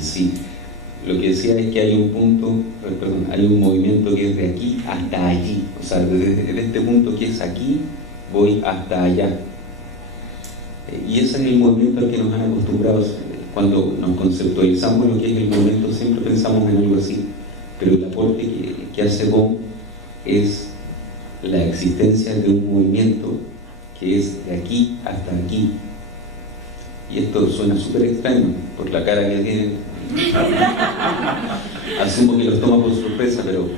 Sí, lo que decía es que hay un punto, perdón, hay un movimiento que es de aquí hasta allí, o sea, desde este punto que es aquí, voy hasta allá. Y ese es el movimiento al que nos han acostumbrado. Cuando nos conceptualizamos lo que es el movimiento, siempre pensamos en algo así, pero el aporte que hace Bohm es la existencia de un movimiento que es de aquí hasta aquí. Y esto suena súper extraño por la cara que tienen. Asumo que los toma por sorpresa, pero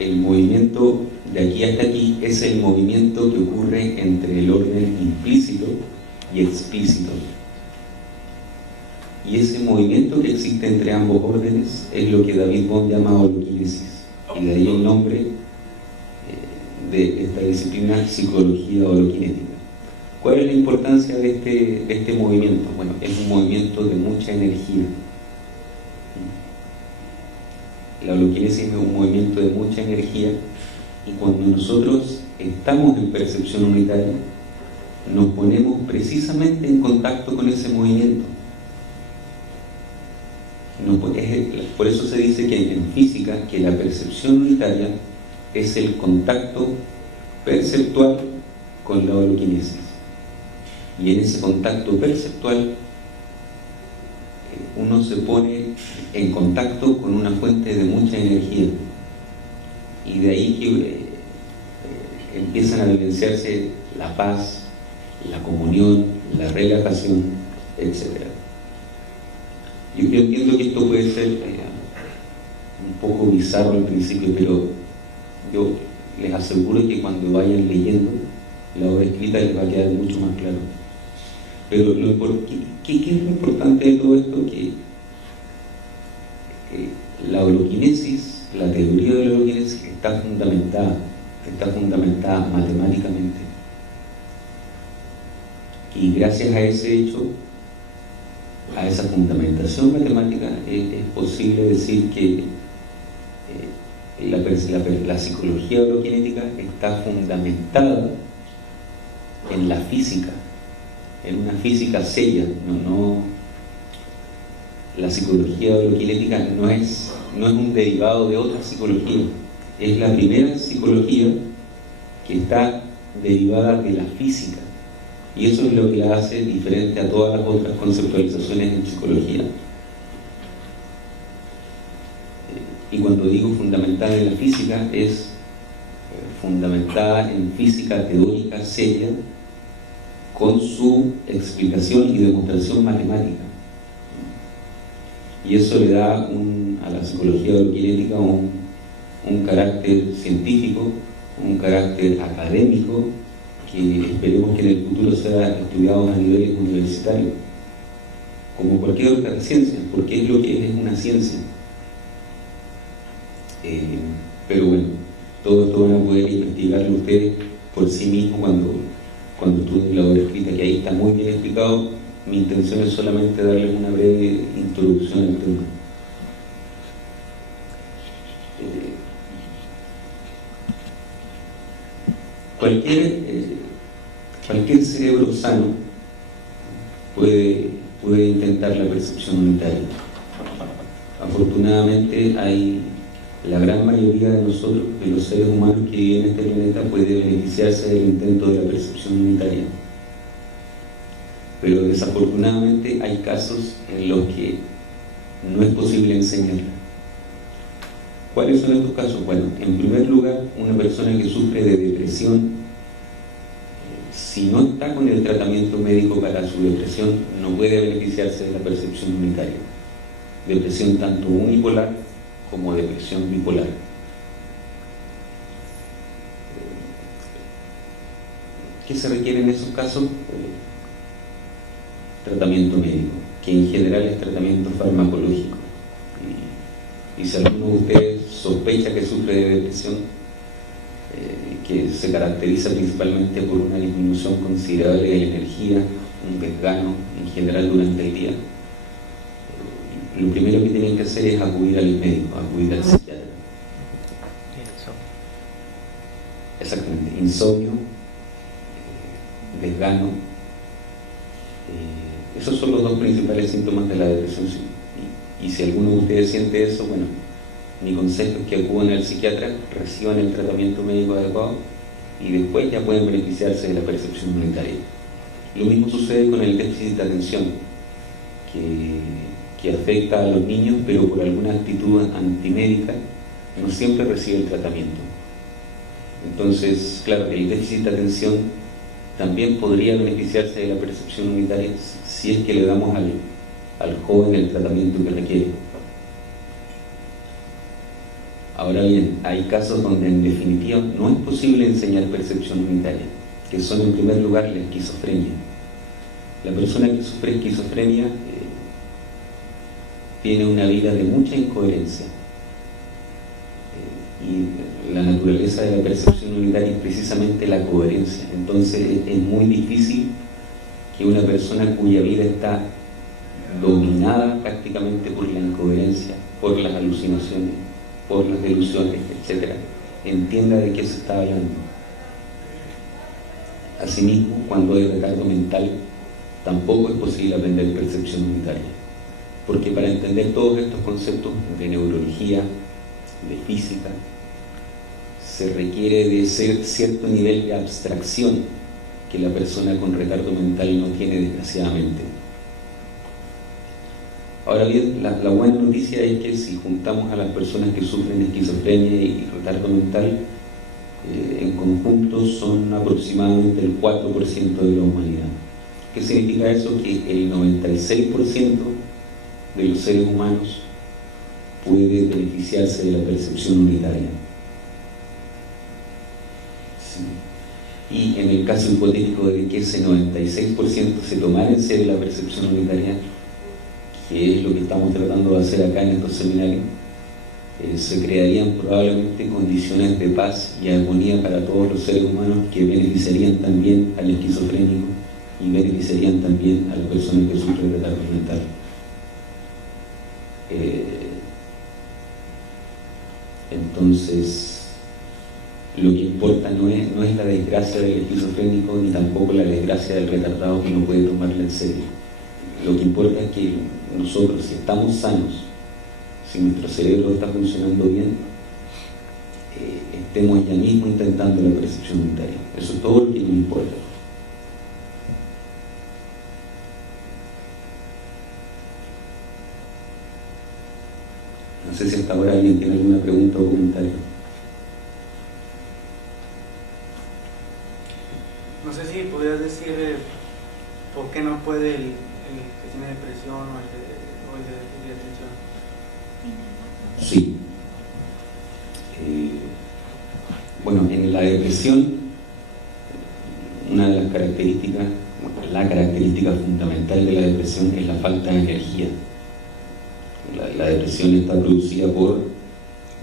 el movimiento de aquí hasta aquí es el movimiento que ocurre entre el orden implícito y explícito. Y ese movimiento que existe entre ambos órdenes es lo que David Bohm llama holoquinesis, y de ahí el nombre de esta disciplina, psicología holoquinética. ¿Cuál es la importancia de este movimiento? Bueno, es un movimiento de mucha energía. La holoquinesis es un movimiento de mucha energía, y cuando nosotros estamos en percepción unitaria, nos ponemos precisamente en contacto con ese movimiento. Por eso se dice que en física que la percepción unitaria es el contacto perceptual con la holoquinesis. Y en ese contacto perceptual uno se pone en contacto con una fuente de mucha energía, y de ahí que empiezan a vivenciarse la paz, la comunión, la relajación, etc. Yo entiendo que esto puede ser un poco bizarro al principio, pero yo les aseguro que cuando vayan leyendo la obra escrita les va a quedar mucho más claro. Pero ¿qué es lo importante de todo esto? Que la holoquinesis, la teoría de la holoquinesis está fundamentada matemáticamente. Y gracias a ese hecho, a esa fundamentación matemática, es posible decir que la psicología holoquinética está fundamentada en la física, en una física seria. La psicología holoquinética no es un derivado de otra psicología, es la primera psicología que está derivada de la física, y eso es lo que la hace diferente a todas las otras conceptualizaciones en psicología. Y cuando digo fundamentada en la física, es fundamentada en física teórica seria, con su explicación y demostración matemática. Y eso le da a la psicología holoquinética un carácter científico, un carácter académico, que esperemos que en el futuro sea estudiado a nivel universitario, como cualquier otra ciencia, porque es lo que es una ciencia. Pero bueno, todo esto van a poder investigarlo ustedes por sí mismos cuando estudien la obra escrita, que ahí está muy bien explicado. Mi intención es solamente darles una breve introducción al tema. Cualquier cerebro sano puede intentar la percepción unitaria. Afortunadamente la gran mayoría de nosotros, de los seres humanos que viven en este planeta, puede beneficiarse del intento de la percepción unitaria. Pero desafortunadamente hay casos en los que no es posible enseñarla. ¿Cuáles son estos casos? Bueno, en primer lugar, una persona que sufre de depresión, si no está con el tratamiento médico para su depresión, no puede beneficiarse de la percepción unitaria. Depresión tanto unipolar como depresión bipolar. ¿Qué se requiere en esos casos? Tratamiento médico, que en general es tratamiento farmacológico. Y si alguno de ustedes sospecha que sufre de depresión, que se caracteriza principalmente por una disminución considerable de la energía, un desgano en general durante el día, lo primero que tienen que hacer es acudir al médico, acudir al psiquiatra. Exactamente, insomnio, desgano, Esos son los dos principales síntomas de la depresión. Y si alguno de ustedes siente eso, bueno, mi consejo es que acudan al psiquiatra, reciban el tratamiento médico adecuado y después ya pueden beneficiarse de la percepción unitaria. Lo mismo sucede con el déficit de atención, que afecta a los niños, pero por alguna actitud antimédica no siempre recibe el tratamiento. Entonces, claro, el déficit de atención también podría beneficiarse de la percepción unitaria si es que le damos al joven el tratamiento que requiere. Ahora bien, hay casos donde en definitiva no es posible enseñar percepción unitaria, que son en primer lugar la esquizofrenia. La persona que sufre esquizofrenia tiene una vida de mucha incoherencia, y la naturaleza de la percepción unitaria es precisamente la coherencia. Entonces es muy difícil que una persona cuya vida está dominada prácticamente por la incoherencia, por las alucinaciones, por las delusiones, etc., entienda de qué se está hablando. Asimismo, cuando hay retardo mental, tampoco es posible aprender percepción unitaria, porque para entender todos estos conceptos de neurología, de física, se requiere de cierto nivel de abstracción que la persona con retardo mental no tiene, desgraciadamente. Ahora bien, la buena noticia es que si juntamos a las personas que sufren de esquizofrenia y retardo mental, en conjunto son aproximadamente el 4% de la humanidad. ¿Qué significa eso? Que el 96% de los seres humanos puede beneficiarse de la percepción unitaria. Sí. Y en el caso hipotético de que ese 96% se tomara en serio la percepción unitaria, que es lo que estamos tratando de hacer acá en estos seminarios, se crearían probablemente condiciones de paz y armonía para todos los seres humanos, que beneficiarían también al esquizofrénico y beneficiarían también a la persona que sufre de retardo mental. Entonces, lo que importa no es la desgracia del esquizofrénico, ni tampoco la desgracia del retardado que no puede tomarla en serio. Lo que importa es que nosotros, si estamos sanos, si nuestro cerebro está funcionando bien, estemos ya mismo intentando la percepción unitaria. Eso es todo lo que nos importa. No sé si hasta ahora alguien tiene alguna pregunta o comentario. No sé si podrías decir por qué no puede el que tiene depresión o el de déficit de atención. Sí. Bueno, en la depresión, una de las características, la característica fundamental de la depresión es la falta de energía. La depresión está producida por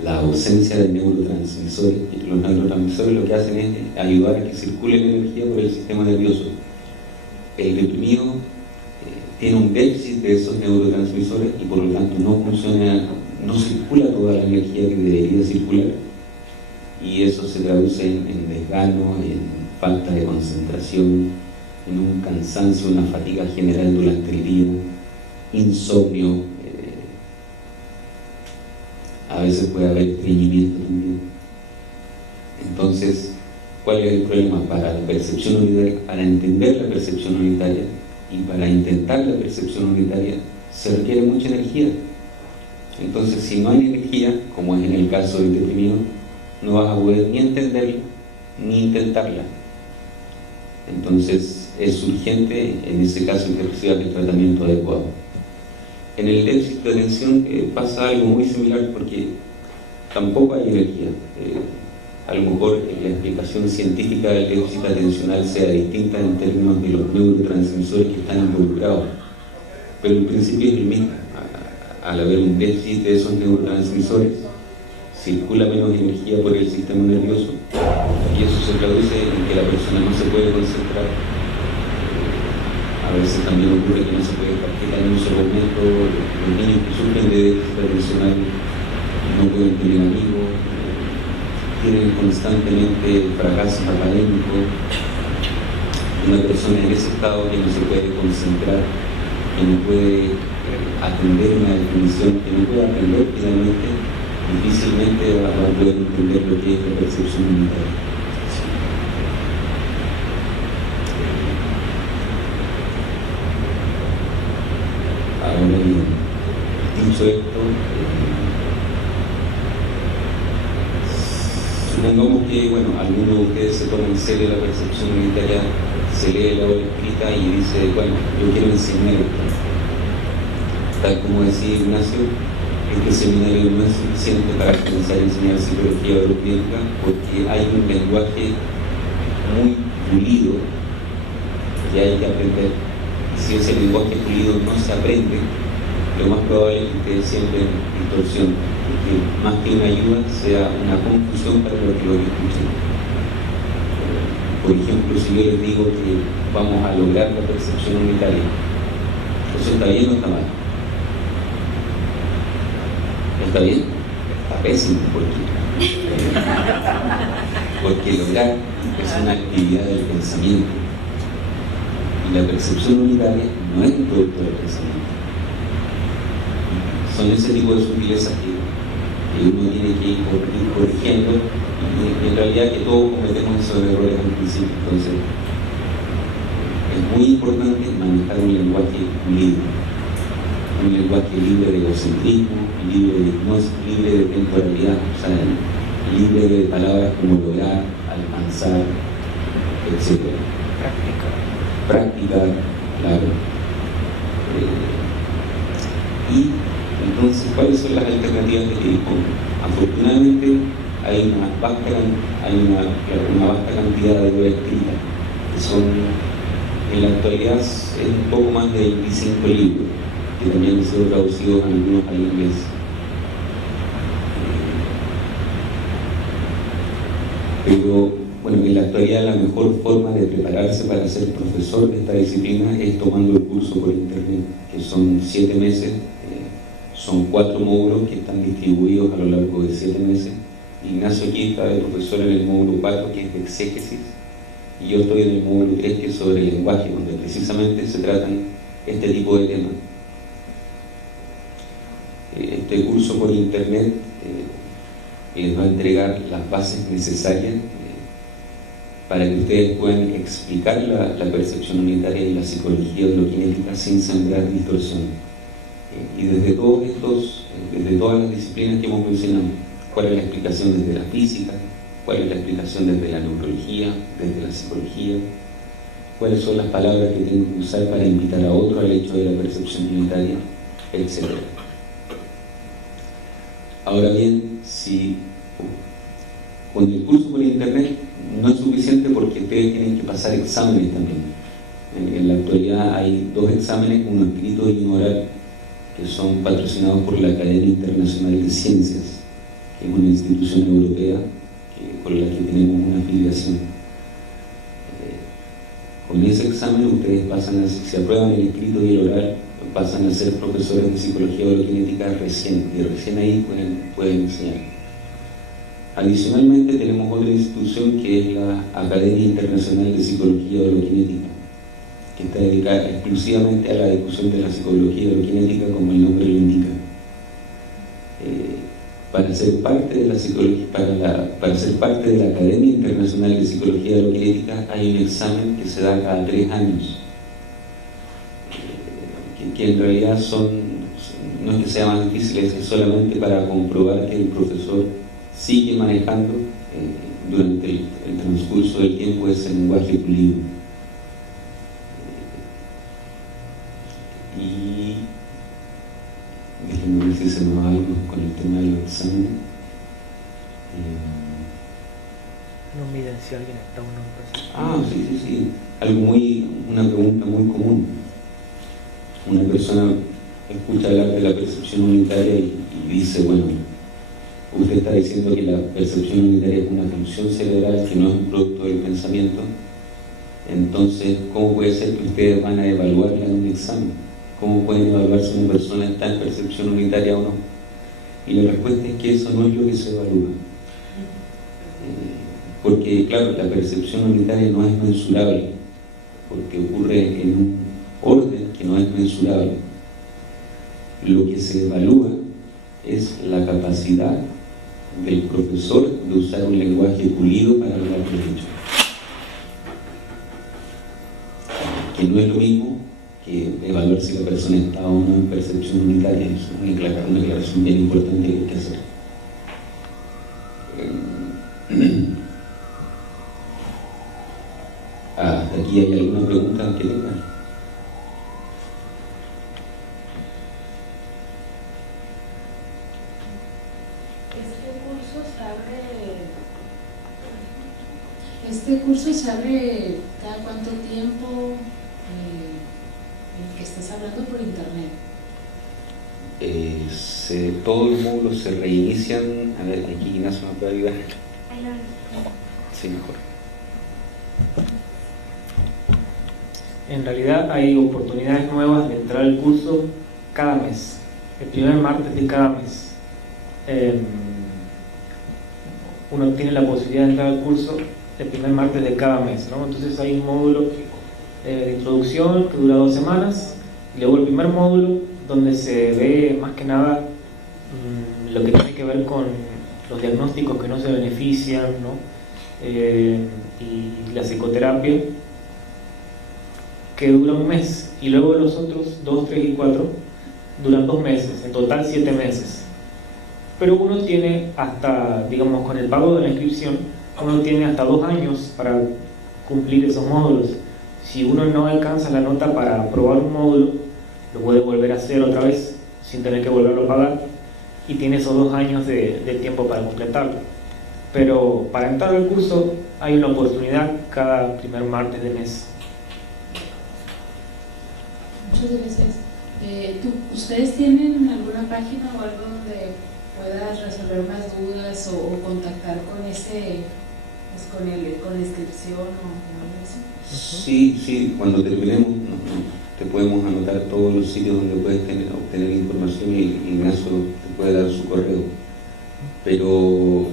la ausencia de neurotransmisores. Los neurotransmisores lo que hacen es ayudar a que circule la energía por el sistema nervioso. El deprimido tiene un déficit de esos neurotransmisores y por lo tanto no circula toda la energía que debería circular, y eso se traduce en desgano, en falta de concentración, en un cansancio, una fatiga general durante el día, insomnio, a veces puede haber estreñimiento también. Entonces, ¿cuál es el problema? Para la percepción unitaria, para entender la percepción unitaria y para intentar la percepción unitaria, se requiere mucha energía. Entonces, si no hay energía, como es en el caso del deprimido, no vas a poder ni entenderla ni intentarla. Entonces, es urgente en ese caso que recibas el tratamiento adecuado. En el déficit de atención pasa algo muy similar, porque tampoco hay energía. A lo mejor la explicación científica del déficit atencional sea distinta en términos de los neurotransmisores que están involucrados, pero el principio es el mismo. Al haber un déficit de esos neurotransmisores, circula menos energía por el sistema nervioso, y eso se traduce en que la persona no se puede concentrar. A veces también ocurre que no se puede practicar en un solo momento. Los niños que sufren de déficit atencional no pueden tener amigos, tienen constantemente fracasos académicos. Una persona en ese estado que no se puede concentrar que no puede atender una definición, que no puede aprender, finalmente difícilmente va a poder entender lo que es la percepción unitaria. Ahora bien, dicho esto, supongamos que, bueno, alguno de ustedes se toma en serio la percepción unitaria, se lee la obra escrita y dice, bueno, yo quiero enseñar esto. Tal como decía Ignacio, este seminario no es suficiente para comenzar a enseñar psicología orogénica porque hay un lenguaje muy pulido que hay que aprender. Y si ese lenguaje pulido no se aprende, lo más probable es que ustedes siembren distorsión, porque más que una ayuda sea una confusión para los que lo escuchen. Por ejemplo, si yo les digo que vamos a lograr la percepción unitaria, ¿eso está bien o está mal? ¿Está bien? Está pésimo, porque lograr es una actividad del pensamiento y la percepción unitaria no es un producto del pensamiento. Son ese tipo de sutilezas que uno tiene que ir corrigiendo y en realidad que todos cometemos esos errores al principio. Entonces es muy importante manejar un lenguaje libre, un lenguaje libre de egocentrismo, libre de hipnosis, libre de temporalidad, o sea, libre de palabras como lograr, alcanzar, etc. Práctica, claro. Y entonces, ¿cuáles son las alternativas que dispongo? Afortunadamente hay una vasta cantidad de obras escritas que son, en la actualidad es un poco más de 25 libros que también han sido traducidos algunos al inglés. Pero bueno, en la actualidad la mejor forma de prepararse para ser profesor de esta disciplina es tomando el curso por internet, que son 7 meses, son 4 módulos que están distribuidos a lo largo de 7 meses. Ignacio aquí está de profesor en el módulo 4, que es de exégesis, y yo estoy en el módulo 3, que es sobre el lenguaje, donde precisamente se tratan este tipo de temas. Este curso por internet les va a entregar las bases necesarias para que ustedes puedan explicar la percepción unitaria y la psicología holokinética sin sembrar distorsión. Y desde todas las disciplinas que hemos mencionado, ¿cuál es la explicación desde la física? ¿Cuál es la explicación desde la neurología, desde la psicología? ¿Cuáles son las palabras que tengo que usar para invitar a otro al hecho de la percepción unitaria? Etcétera. Ahora bien, si con el curso por internet no es suficiente porque ustedes tienen que pasar exámenes también. En la actualidad hay 2 exámenes, uno escrito y uno oral, que son patrocinados por la Academia Internacional de Ciencias, que es una institución europea con la que tenemos una afiliación. Con ese examen ustedes pasan si aprueban el escrito y el oral, pasan a ser profesores de psicología holokinética y recién ahí pueden enseñar. Adicionalmente tenemos otra institución que es la Academia Internacional de Psicología Holokinética, que está dedicada exclusivamente a la difusión de la psicología holokinética, como el nombre lo indica. Para ser parte de la psicología, para ser parte de la Academia Internacional de Psicología Holokinética hay un examen que se da cada 3 años, que en realidad no es que sea más difícil, es solamente para comprobar que el profesor sigue manejando durante el transcurso del tiempo ese lenguaje pulido. Y déjenme ver si se me va algo con el tema de los exámenes. No miden si alguien está o no. Sí. Una pregunta muy común. Una persona escucha hablar de la percepción unitaria y dice, bueno, usted está diciendo que la percepción unitaria es una función cerebral que no es un producto del pensamiento. Entonces, ¿cómo puede ser que ustedes van a evaluarla en un examen? ¿Cómo pueden evaluar si una persona está en percepción unitaria o no? Y la respuesta es que eso no es lo que se evalúa. Porque, claro, la percepción unitaria no es mensurable, porque ocurre en un orden que no es mensurable. Lo que se evalúa es la capacidad del profesor de usar un lenguaje pulido para hablar derecho. Que no es lo mismo que evaluar si la persona está o no en percepción unitaria. Es una aclaración bien importante que hay que hacer. ¿Hasta aquí hay alguna pregunta que tengan? ¿Este curso se abre cada cuánto tiempo? El que estás hablando por internet. Todos los módulos se reinician. A ver, aquí Ignacio me puede ayudar. Sí, mejor. En realidad hay oportunidades nuevas de entrar al curso cada mes, el primer martes de cada mes. Uno tiene la posibilidad de entrar al curso el primer martes de cada mes, ¿no? Entonces hay un módulo de introducción que dura 2 semanas, y luego el primer módulo donde se ve más que nada lo que tiene que ver con los diagnósticos que no se benefician, ¿no? Y la psicoterapia, que dura 1 mes, y luego los otros 2, 3 y 4 duran 2 meses, en total 7 meses. Pero uno tiene hasta, digamos, con el pago de la inscripción, uno tiene hasta 2 años para cumplir esos módulos. Si uno no alcanza la nota para aprobar un módulo, lo puede volver a hacer otra vez sin tener que volverlo a pagar, y tiene esos 2 años de tiempo para completarlo. Pero para entrar al curso hay una oportunidad cada primer martes de mes. Muchas gracias. ¿Ustedes tienen alguna página o algo donde puedas resolver más dudas o contactar con ese, pues con la inscripción o algo así? Sí, cuando terminemos te podemos anotar todos los sitios donde puedes obtener información, y Ignacio te puede dar su correo. Pero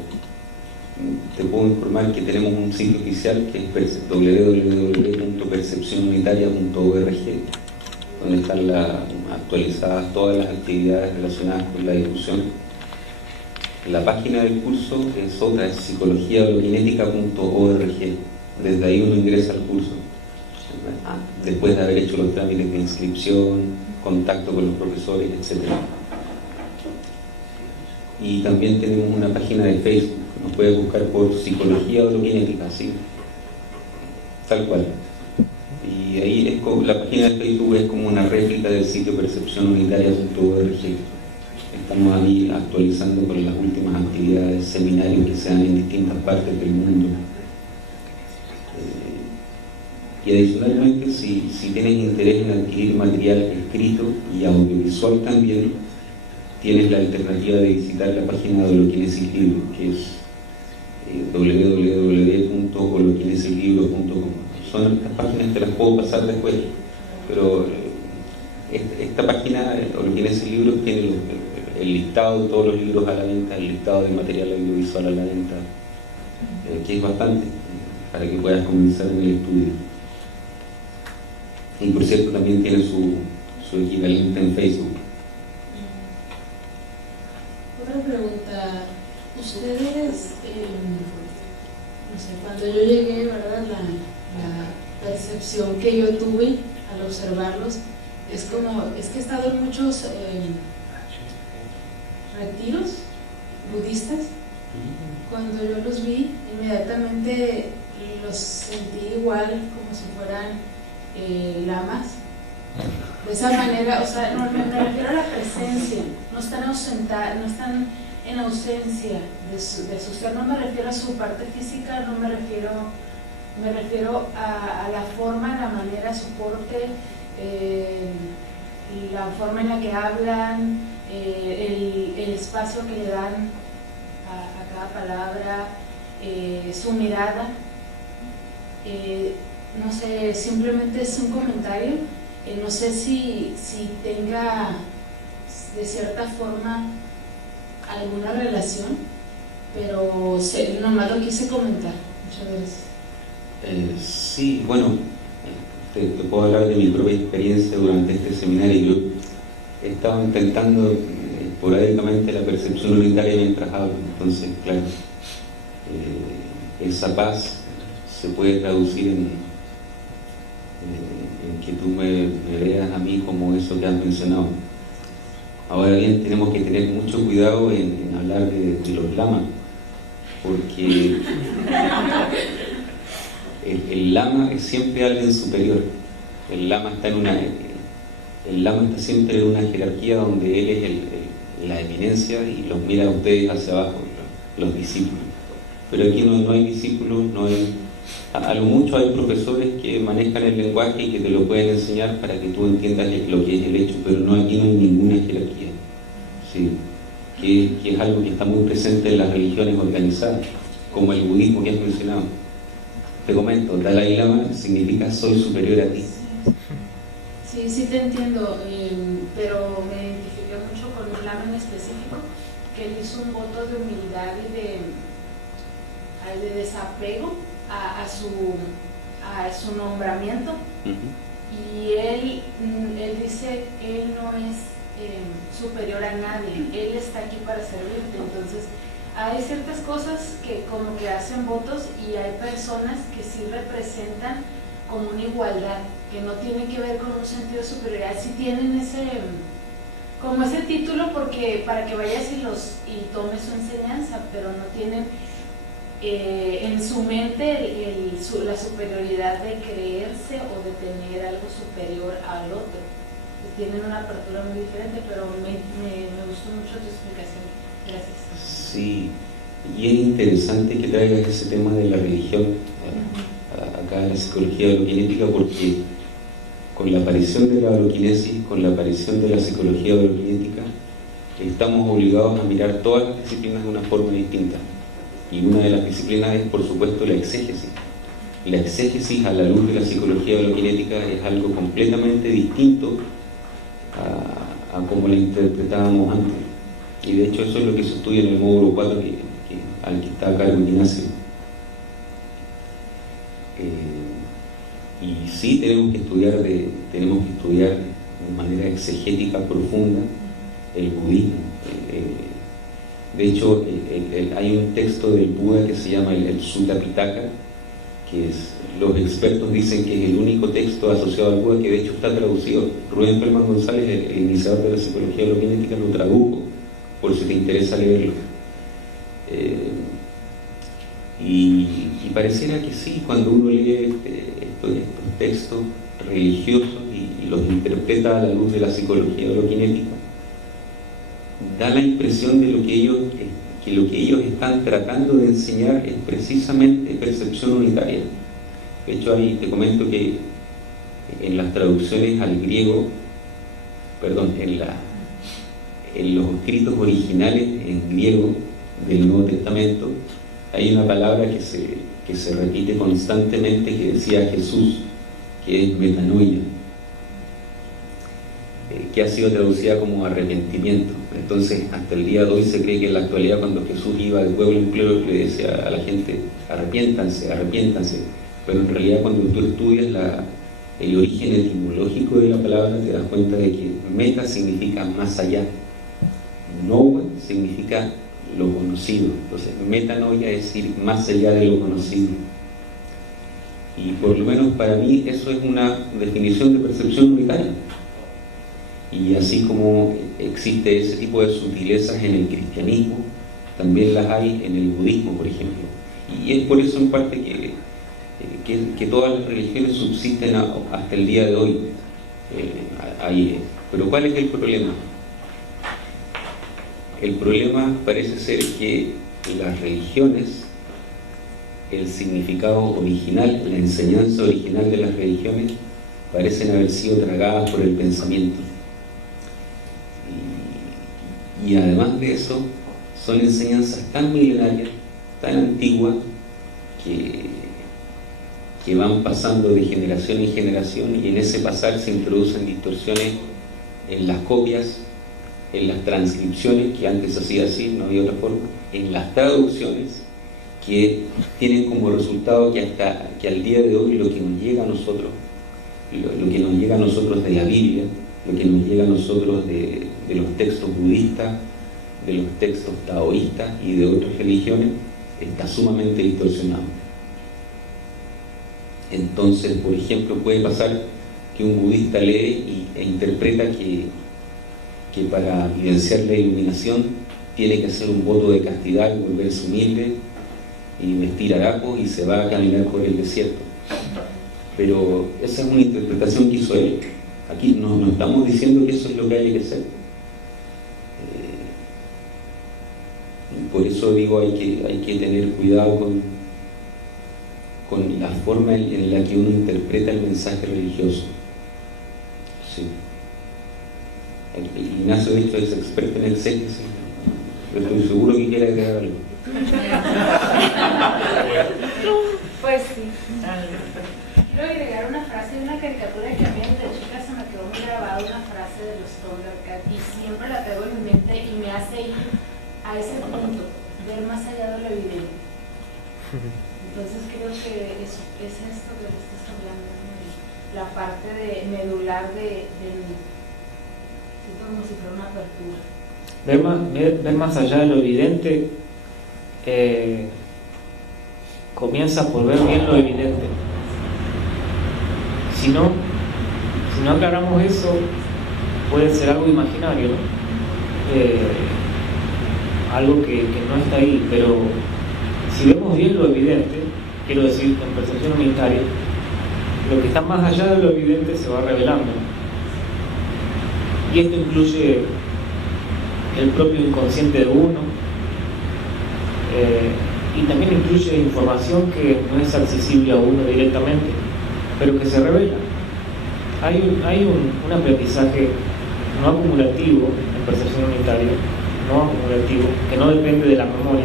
te puedo informar que tenemos un sitio oficial que es www.percepcionunitaria.org, donde están actualizadas todas las actividades relacionadas con la difusión. La página del curso es otra, es psicologiaholokinética.org. Desde ahí uno ingresa al curso, después de haber hecho los trámites de inscripción, contacto con los profesores, etc. Y también tenemos una página de Facebook, nos puede buscar por Psicología Holokinética, ¿sí? Tal cual. Y ahí la página de Facebook es como una réplica del sitio percepcionunitaria.org. Estamos ahí actualizando con las últimas actividades, seminarios que se dan en distintas partes del mundo. Y adicionalmente, si tienes interés en adquirir material escrito y audiovisual también, tienes la alternativa de visitar la página de Holokinesis Libro, que es www.holokinesislibro.com. Son estas páginas, te las puedo pasar después, pero esta página, Holokinesis Libro, tiene el listado de todos los libros a la venta, el listado de material audiovisual a la venta, que es bastante, para que puedas comenzar en el estudio. Y por cierto, también tiene su equivalente en Facebook. Otra pregunta. Ustedes, no sé, cuando yo llegué, ¿verdad? La percepción que yo tuve al observarlos es que he estado en muchos retiros budistas. Cuando yo los vi, inmediatamente los sentí igual, como si fueran lamas. De esa manera, o sea, no, me refiero a la presencia, no están en ausencia de su ser, no me refiero a su parte física, no me refiero a la forma, la manera, su porte, la forma en la que hablan, el espacio que le dan a cada palabra, su mirada. No sé, simplemente es un comentario, no sé si tenga de cierta forma alguna relación, pero nomás lo quise comentar. Muchas gracias. Sí, bueno, te puedo hablar de mi propia experiencia durante este seminario. Yo he estado intentando esporádicamente la percepción unitaria mientras hablo. Entonces, claro, esa paz se puede traducir en que tú me veas a mí como eso que has mencionado. Ahora bien, tenemos que tener mucho cuidado en hablar de los lamas, porque el lama es siempre alguien superior. El lama está siempre en una jerarquía donde él es la eminencia y los mira a ustedes hacia abajo, los discípulos. Pero aquí no hay discípulos, no hay. A lo mucho hay profesores que manejan el lenguaje y que te lo pueden enseñar para que tú entiendas lo que es el hecho, pero aquí no hay ninguna jerarquía, ¿sí? Que es algo que está muy presente en las religiones organizadas, como el budismo que has mencionado. Te comento, Dalai Lama significa soy superior a ti. Sí te entiendo, pero me identifiqué mucho con un lama en específico, que él hizo un voto de humildad y de desapego a su nombramiento. Y él dice que él no es superior a nadie, él está aquí para servirte. Entonces hay ciertas cosas que como que hacen votos y hay personas que sí representan como una igualdad, que no tiene que ver con un sentido de superioridad, sí tienen ese título porque para que vayas y tomes su enseñanza, pero no tienen en su mente la superioridad de creerse o de tener algo superior al otro. Tienen una apertura muy diferente, pero me gustó mucho tu explicación. Gracias. Sí, y es interesante que traigas ese tema de la religión acá en la psicología holokinética, porque con la aparición de la holoquinesis, con la aparición de la psicología holokinética, estamos obligados a mirar todas las disciplinas de una forma distinta. Y una de las disciplinas es, por supuesto, la exégesis. La exégesis a la luz de la psicología holokinética es algo completamente distinto a como la interpretábamos antes. Y de hecho eso es lo que se estudia en el módulo 4 al que está a cargo Ignacio. Y sí tenemos que estudiar de manera exegética profunda el budismo. De hecho, hay un texto del Buda que se llama el Sutta Pitaka, los expertos dicen que es el único texto asociado al Buda, que de hecho está traducido. Rubén Pelman González, el iniciador de la psicología holokinética, lo tradujo, por si te interesa leerlo. Y pareciera que sí, cuando uno lee estos textos religiosos y los interpreta a la luz de la psicología holokinética, da la impresión de que lo que ellos están tratando de enseñar es precisamente percepción unitaria. De hecho, ahí te comento que en las traducciones al griego, en los escritos originales en griego del Nuevo Testamento, hay una palabra que se repite constantemente, que decía Jesús, que es metanoia, que ha sido traducida como arrepentimiento. Entonces, hasta el día de hoy se cree que en la actualidad, cuando Jesús iba de pueblo en pueblo, le decía a la gente, arrepiéntanse, arrepiéntanse. Pero en realidad, cuando tú estudias el origen etimológico de la palabra, te das cuenta de que meta significa más allá, noa significa lo conocido. Entonces, metanoia es ir más allá de lo conocido. Y por lo menos para mí eso es una definición de percepción unitaria. Y así como existe ese tipo de sutilezas en el cristianismo, también las hay en el budismo, por ejemplo. Y es por eso en parte que todas las religiones subsisten hasta el día de hoy. Pero ¿cuál es el problema? El problema parece ser que las religiones, el significado original, la enseñanza original de las religiones, parecen haber sido tragadas por el pensamiento. Y además de eso, son enseñanzas tan milenarias, tan antiguas, que van pasando de generación en generación, y en ese pasar se introducen distorsiones en las copias, en las transcripciones, que antes se hacía así, no había otra forma, en las traducciones, que tienen como resultado que al día de hoy lo que nos llega a nosotros lo que nos llega a nosotros de la Biblia, lo que nos llega a nosotros de los textos budistas, de los textos taoístas y de otras religiones, está sumamente distorsionado. Entonces, por ejemplo, puede pasar que un budista lee e interpreta que para vivenciar la iluminación tiene que hacer un voto de castidad, volverse humilde y vestir harapos y se va a caminar por el desierto. Pero esa es una interpretación que hizo él. Aquí no estamos diciendo que eso es lo que hay que hacer. Por eso digo, hay que tener cuidado con la forma en la que uno interpreta el mensaje religioso. Sí. Ignacio, de hecho, es experto en exégesis. Yo estoy seguro que quiere agregar algo. Pues sí. Quiero agregar una frase de una caricatura que a mí desde chica se me quedó muy grabada, una frase de los Thundercats, y siempre la tengo en mi mente y me hace ir a ese punto, ver más allá de lo evidente. Entonces creo que es esto que estás hablando, ¿no? La parte medular del siento como si fuera una apertura. Ver más allá de lo evidente comienza por ver bien lo evidente. Si no aclaramos eso, puede ser algo imaginario, ¿no? Algo que no está ahí, pero si vemos bien lo evidente, quiero decir, en percepción unitaria, lo que está más allá de lo evidente se va revelando. Y esto incluye el propio inconsciente de uno, y también incluye información que no es accesible a uno directamente, pero que se revela. Hay un aprendizaje no acumulativo en percepción unitaria, no acumulativo, que no depende de la memoria,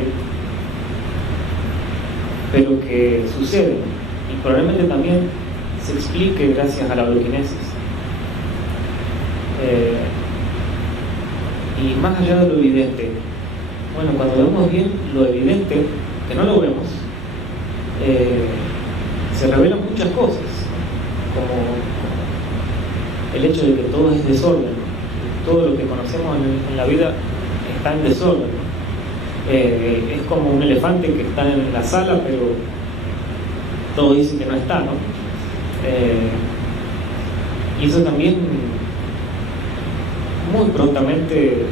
pero que sucede y probablemente también se explique gracias a la audioquinesis. Y más allá de lo evidente, bueno, cuando vemos bien lo evidente, que no lo vemos, se revelan muchas cosas, como el hecho de que todo es desorden, todo lo que conocemos en la vida está en desorden. Es como un elefante que está en la sala, pero todo dice que no está, ¿no? Y eso también muy prontamente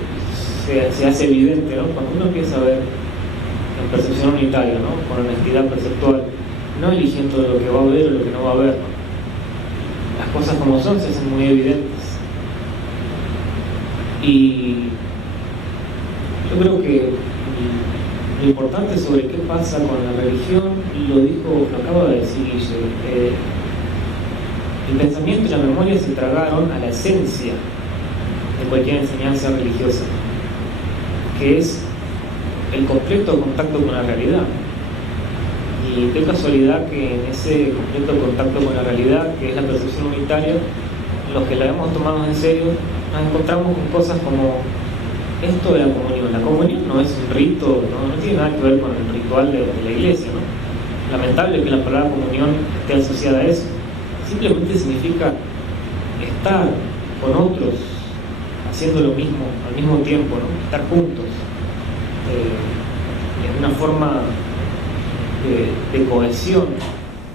se hace evidente, ¿no? Cuando uno empieza a ver en percepción unitaria, ¿no? Con honestidad perceptual, no eligiendo lo que va a ver o lo que no va a ver, ¿no? Las cosas como son se hacen muy evidentes. Y yo creo que lo importante sobre qué pasa con la religión, lo acaba de decir Guille, el pensamiento y la memoria se tragaron a la esencia de cualquier enseñanza religiosa, que es el completo contacto con la realidad. Y qué casualidad que en ese completo contacto con la realidad, que es la percepción unitaria, los que la hemos tomado en serio, nos encontramos con cosas como esto de la comunión. La comunión no es un rito, no tiene nada que ver con el ritual de la iglesia, ¿no? Lamentable que la palabra comunión esté asociada a eso. Simplemente significa estar con otros haciendo lo mismo al mismo tiempo, ¿no? Estar juntos. Es una forma de cohesión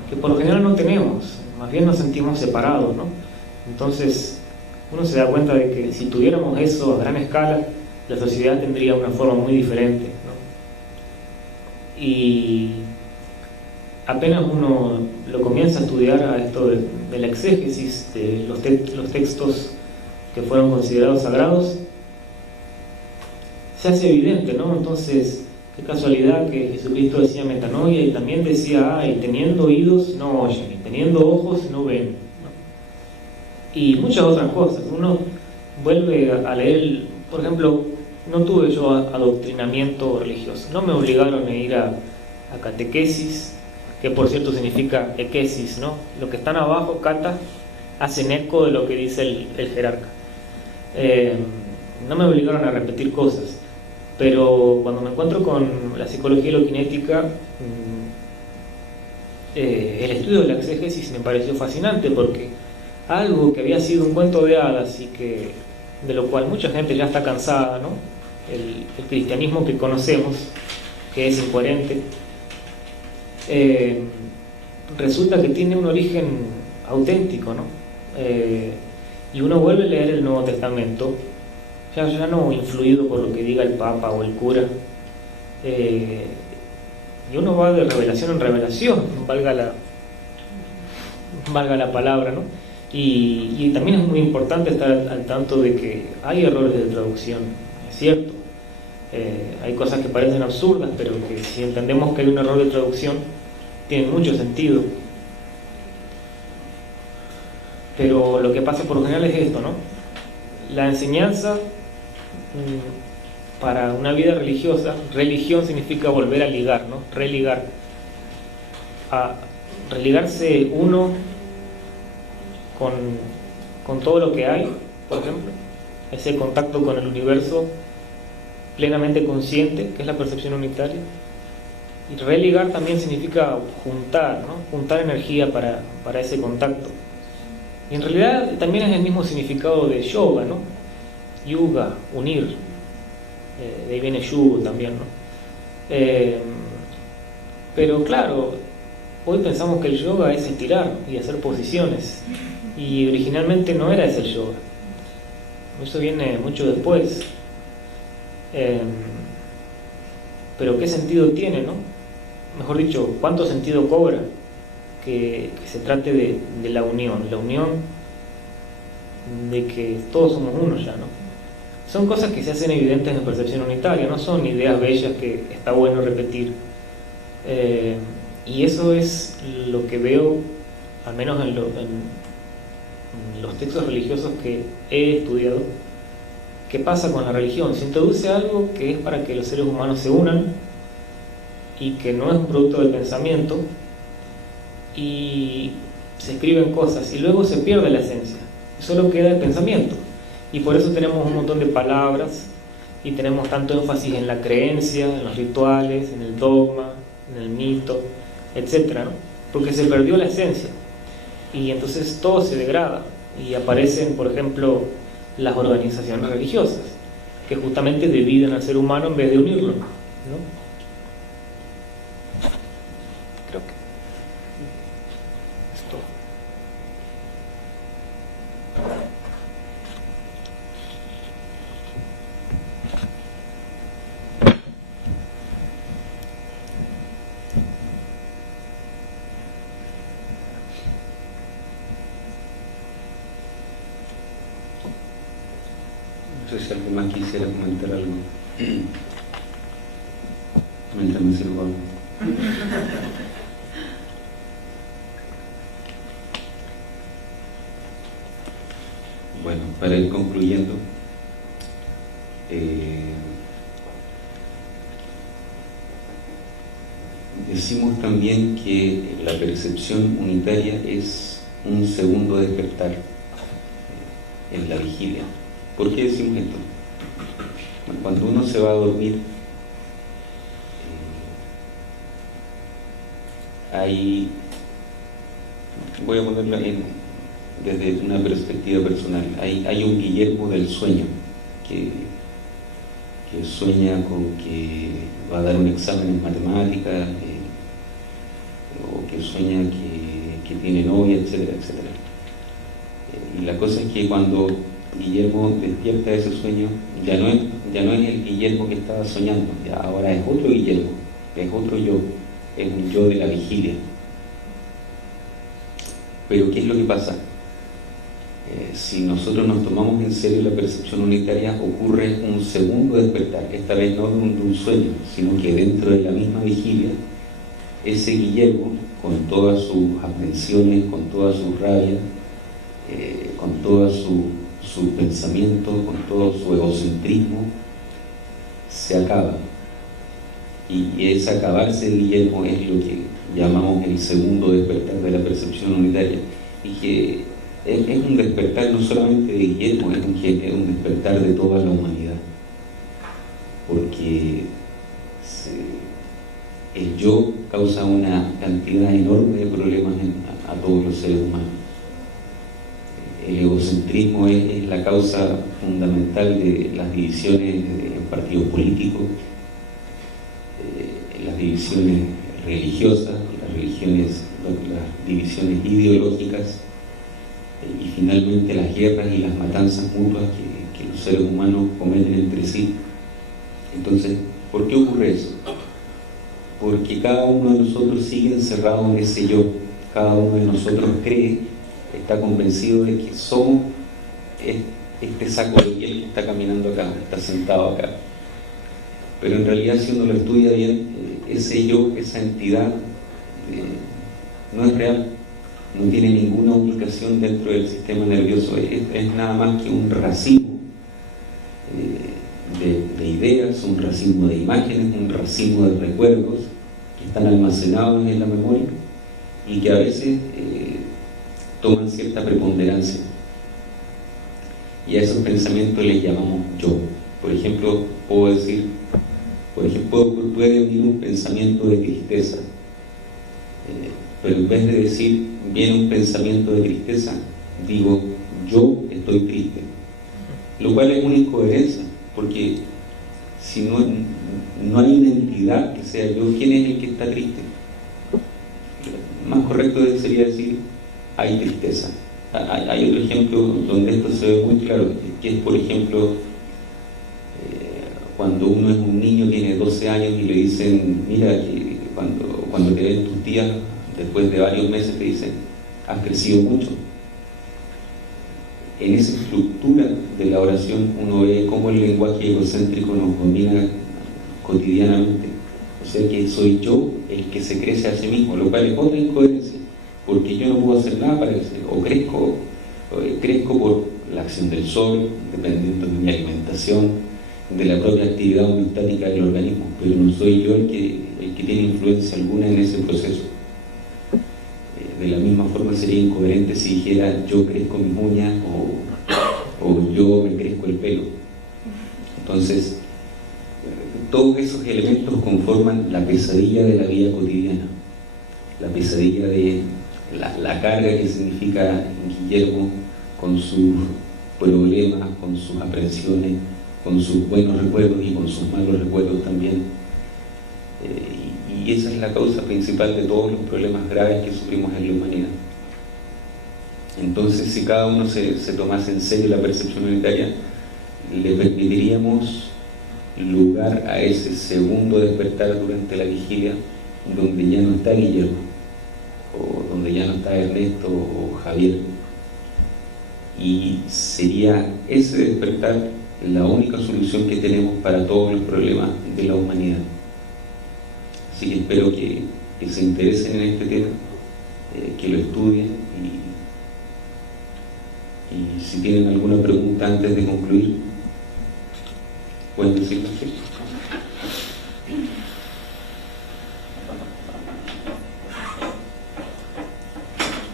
que por lo general no tenemos, más bien nos sentimos separados, ¿no? Entonces uno se da cuenta de que si tuviéramos eso a gran escala, la sociedad tendría una forma muy diferente, ¿no? Y apenas uno lo comienza a estudiar a esto de la exégesis de los textos que fueron considerados sagrados, se hace evidente, ¿no? Entonces, qué casualidad que Jesucristo decía metanoia y también decía, y teniendo oídos no oyen, y teniendo ojos no ven, ¿no? Y muchas otras cosas. Uno vuelve a leer, por ejemplo, no tuve yo adoctrinamiento religioso, no me obligaron a ir a catequesis, que por cierto significa equesis, ¿no? Lo que están abajo, cata, hacen eco de lo que dice el jerarca. No me obligaron a repetir cosas, pero cuando me encuentro con la psicología holoquinética, el estudio de la exégesis me pareció fascinante, porque algo que había sido un cuento de hadas y que de lo cual mucha gente ya está cansada, ¿no? El cristianismo que conocemos, que es incoherente, resulta que tiene un origen auténtico, ¿no? Y uno vuelve a leer el Nuevo Testamento, ya no influido por lo que diga el Papa o el cura, y uno va de revelación en revelación, valga la palabra, ¿no? Y también es muy importante estar al tanto de que hay errores de traducción, es cierto. Hay cosas que parecen absurdas, pero que si entendemos que hay un error de traducción, tiene mucho sentido. Pero lo que pasa por lo general es esto, ¿no? La enseñanza para una vida religiosa, religión significa volver a ligar, ¿no? Religar. A religarse uno con todo lo que hay, por ejemplo, ese contacto con el universo plenamente consciente, que es la percepción unitaria. Y religar también significa juntar, ¿no? Juntar energía para ese contacto. Y en realidad también es el mismo significado de yoga, ¿no? Yuga, unir. De ahí viene yugo también, ¿no? Pero claro, hoy pensamos que el yoga es estirar y hacer posiciones. Y originalmente no era ese el yoga. Eso viene mucho después. Pero ¿qué sentido tiene, no? Mejor dicho, ¿cuánto sentido cobra que se trate de la unión de que todos somos uno ya, ¿no? Son cosas que se hacen evidentes en percepción unitaria, no son ideas bellas que está bueno repetir. Y eso es lo que veo, al menos en los textos religiosos que he estudiado, que pasa con la religión. Se introduce algo que es para que los seres humanos se unan y que no es un producto del pensamiento, y se escriben cosas y luego se pierde la esencia, solo queda el pensamiento. Y por eso tenemos un montón de palabras y tenemos tanto énfasis en la creencia, en los rituales, en el dogma, en el mito, etcétera, ¿no? Porque se perdió la esencia y entonces todo se degrada y aparecen, por ejemplo, las organizaciones religiosas que justamente dividen al ser humano en vez de unirlo, ¿no? Creo que es todo. No sé si alguien más quisiera comentar algo mientras me sirvo algo. Bueno, para ir concluyendo, decimos también que la percepción unitaria es un segundo despertar en la vigilia. ¿Por qué decimos esto? Bueno, cuando uno se va a dormir, voy a ponerlo desde una perspectiva personal, hay un Guillermo del sueño que sueña con que va a dar un examen en matemáticas, o que sueña que tiene novia, etcétera, etcétera. Y la cosa es que cuando Guillermo despierta de ese sueño, ya no es el Guillermo que estaba soñando, ya ahora es otro Guillermo, es otro yo, es un yo de la vigilia. Pero ¿qué es lo que pasa? Si nosotros nos tomamos en serio la percepción unitaria, ocurre un segundo despertar, esta vez no de un sueño, sino que dentro de la misma vigilia, ese Guillermo, con todas sus aprensiones, con toda su rabia, con todo su pensamiento, con todo su egocentrismo, se acaba. Y ese acabarse el Guillermo es lo que llamamos el segundo despertar de la percepción unitaria, y que es un despertar no solamente de Guillermo, es un despertar de toda la humanidad, porque el yo causa una cantidad enorme de problemas a todos los seres humanos. el egocentrismo es la causa fundamental de las divisiones en partidos políticos, las divisiones religiosas, las divisiones ideológicas y finalmente las guerras y las matanzas mutuas que los seres humanos cometen entre sí. Entonces, ¿por qué ocurre eso? Porque cada uno de nosotros sigue encerrado en ese yo. Cada uno de nosotros cree, está convencido de que somos este saco de piel que está caminando acá, está sentado acá. Pero en realidad, si uno lo estudia bien, ese yo, esa entidad, no es real, no tiene ninguna ubicación dentro del sistema nervioso, es nada más que un racimo de ideas, un racimo de imágenes, un racimo de recuerdos que están almacenados en la memoria y que a veces toman cierta preponderancia. Y a esos pensamientos les llamamos yo. Por ejemplo, puedo decir, puede venir un pensamiento de tristeza, pero en vez de decir viene un pensamiento de tristeza, digo yo estoy triste, lo cual es una incoherencia, porque si no hay una entidad que sea yo, ¿quién es el que está triste? Más correcto sería decir hay tristeza. Hay otro ejemplo donde esto se ve muy claro, que es por ejemplo cuando uno es un niño, tiene 12 años y le dicen, mira, que cuando te ven tus tías después de varios meses te dicen, has crecido mucho. En esa estructura de la oración uno ve cómo el lenguaje egocéntrico nos domina cotidianamente. O sea que soy yo el que se crece a sí mismo, lo cual es otra incoherencia, porque yo no puedo hacer nada para crecer, o crezco por la acción del sol, dependiendo de mi alimentación, de la propia actividad homeostática del organismo, pero no soy yo el que tiene influencia alguna en ese proceso. De la misma forma sería incoherente si dijera yo crezco mis uñas o yo me crezco el pelo. Entonces, todos esos elementos conforman la pesadilla de la vida cotidiana, la pesadilla de la carga que significa Guillermo con sus problemas, con sus aprensiones, con sus buenos recuerdos y con sus malos recuerdos también. Y esa es la causa principal de todos los problemas graves que sufrimos en la humanidad. Entonces, si cada uno se tomase en serio la percepción unitaria, le permitiríamos lugar a ese segundo despertar durante la vigilia, donde ya no está Guillermo, o donde ya no está Ernesto o Javier. Y sería ese despertar la única solución que tenemos para todos los problemas de la humanidad. Así que espero que se interesen en este tema, que lo estudien y si tienen alguna pregunta antes de concluir, pueden decirlo.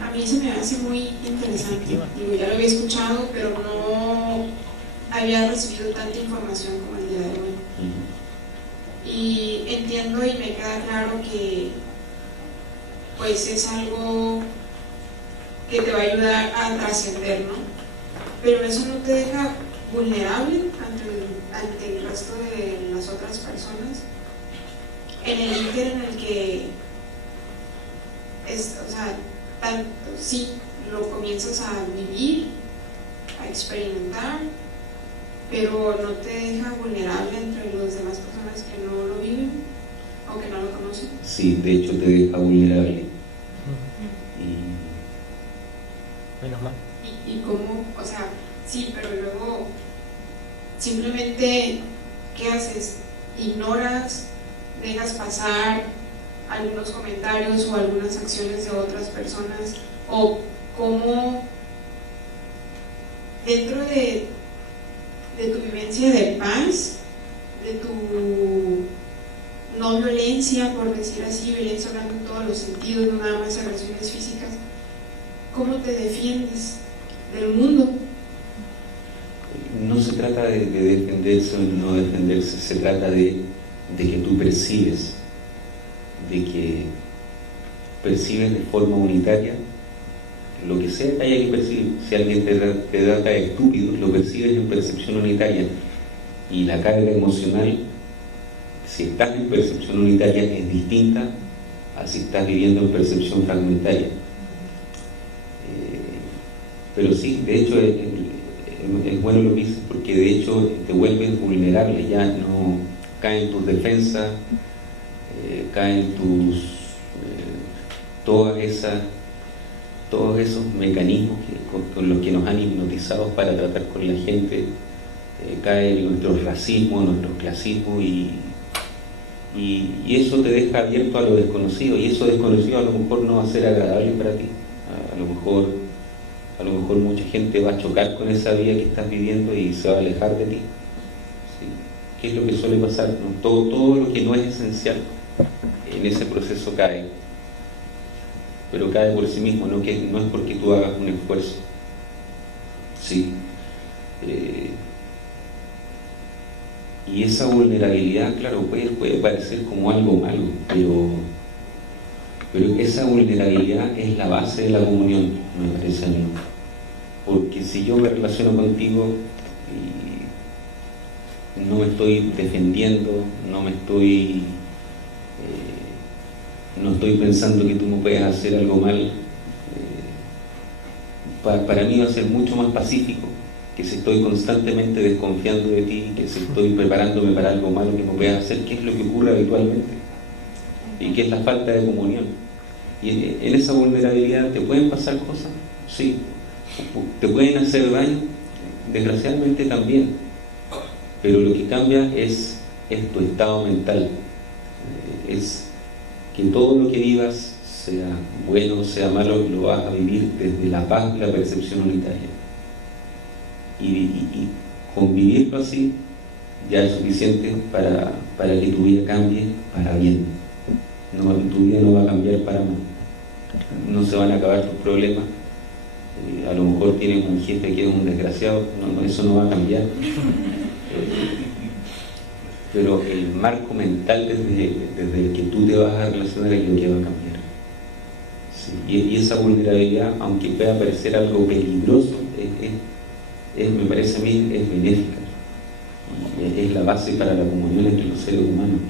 A mí se me hace muy interesante. Digo, ya lo había escuchado, pero no había recibido tanta información como el día de hoy. Y entiendo y me queda claro que pues es algo que te va a ayudar a trascender, ¿no? Pero eso no te deja vulnerable ante el resto de las otras personas en el ínter en el que es, o sea, sí, lo comienzas a vivir, a experimentar, pero no te deja vulnerable entre las demás personas que no lo viven o que no lo conocen. Sí, de hecho te deja vulnerable. Menos mal. ¿Y cómo? O sea, sí, pero luego simplemente, ¿qué haces? Ignoras, dejas pasar algunos comentarios o algunas acciones de otras personas, o cómo dentro de tu vivencia de paz, de tu no violencia, por decir así, violencia hablando en todos los sentidos, no nada más agresiones físicas, ¿cómo te defiendes del mundo? No se trata de defenderse o no defenderse, se trata de que tú percibes, de forma unitaria lo que sea que haya que percibir. Si alguien te trata de estúpido, lo percibes en percepción unitaria. Y la carga emocional, si estás en percepción unitaria, es distinta a si estás viviendo en percepción fragmentaria. Pero sí, de hecho es bueno lo que dices, porque de hecho te vuelves vulnerable, ya no caen tus defensas, caen todos esos mecanismos con los que nos han hipnotizado para tratar con la gente, cae nuestro racismo, nuestro clasismo, y eso te deja abierto a lo desconocido, y eso desconocido a lo mejor no va a ser agradable para ti. A lo mejor mucha gente va a chocar con esa vida que estás viviendo y se va a alejar de ti. ¿Sí? ¿Qué es lo que suele pasar? ¿No? Todo lo que no es esencial en ese proceso cae, pero cae por sí mismo, no es porque tú hagas un esfuerzo. Sí. Y esa vulnerabilidad, claro, puede parecer como algo malo, pero esa vulnerabilidad es la base de la comunión, me parece a mí. Porque si yo me relaciono contigo y no me estoy defendiendo, no estoy pensando que tú me puedes hacer algo mal, para mí va a ser mucho más pacífico que si estoy constantemente desconfiando de ti, que si estoy preparándome para algo malo que me puedas hacer, que es lo que ocurre habitualmente, y que es la falta de comunión. Y en esa vulnerabilidad te pueden pasar cosas, sí, te pueden hacer daño, desgraciadamente también, pero lo que cambia es tu estado mental, es que todo lo que vivas, sea bueno o sea malo, lo vas a vivir desde la paz y la percepción unitaria. Y convivirlo así ya es suficiente para que tu vida cambie para bien. Tu vida no va a cambiar para mal. No se van a acabar tus problemas. A lo mejor tienes un jefe que es un desgraciado, eso no va a cambiar. Pero el marco mental desde el que tú te vas a relacionar es lo que va a cambiar. Sí. Y esa vulnerabilidad, aunque pueda parecer algo peligroso, me parece a mí, es benéfica. Y es la base para la comunión entre los seres humanos.